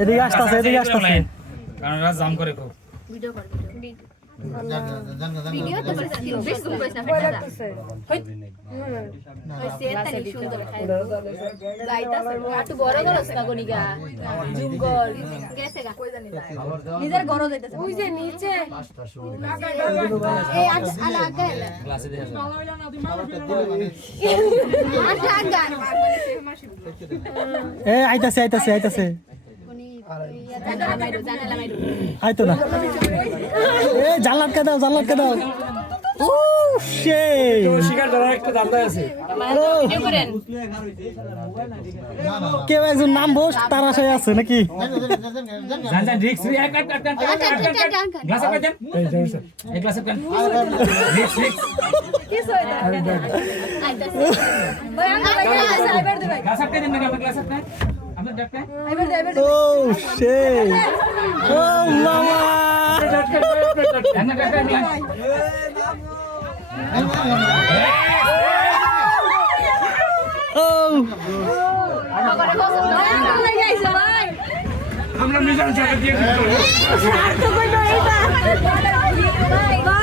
এদিকে আসতেছে কারণ রাত জাম করে খুব ভিডিও কর ভিডিও তো বেশ করিস না ফেটা ওই সেটাই সুন্দর খাই যাইতাছে একটু বড় করছ না গনিগা জুম কর গেছে গা কই জানি যায় নিজের ঘর যাইতাছে ওই যে নিচে এই আলা আগে ক্লাসে দেখা আলা আগে এ আইতাছে আইতো না এ জানলাটকে দাও ও শে শিকার ধরার একটা দান্দা আছে ভিডিও করেন কেউ একজন নাম বস তার আশায় আছে নাকি জান রিক্স গ্লাস আপ দেন এই গ্লাস আপ দেন রিক্স কি সয় আইতাছে ভাই আইবার দে ভাই গ্লাস আপ দেন না গ্লাস আপ দেন আপনার ডাক্তার আইবার দে ও শে ও মামা এনে ডাক্তার ও করে কত ভাই গাইছে ভাই আমরা মিজান সাথে দিয়ে দিই আর তো কই না এটা ভাই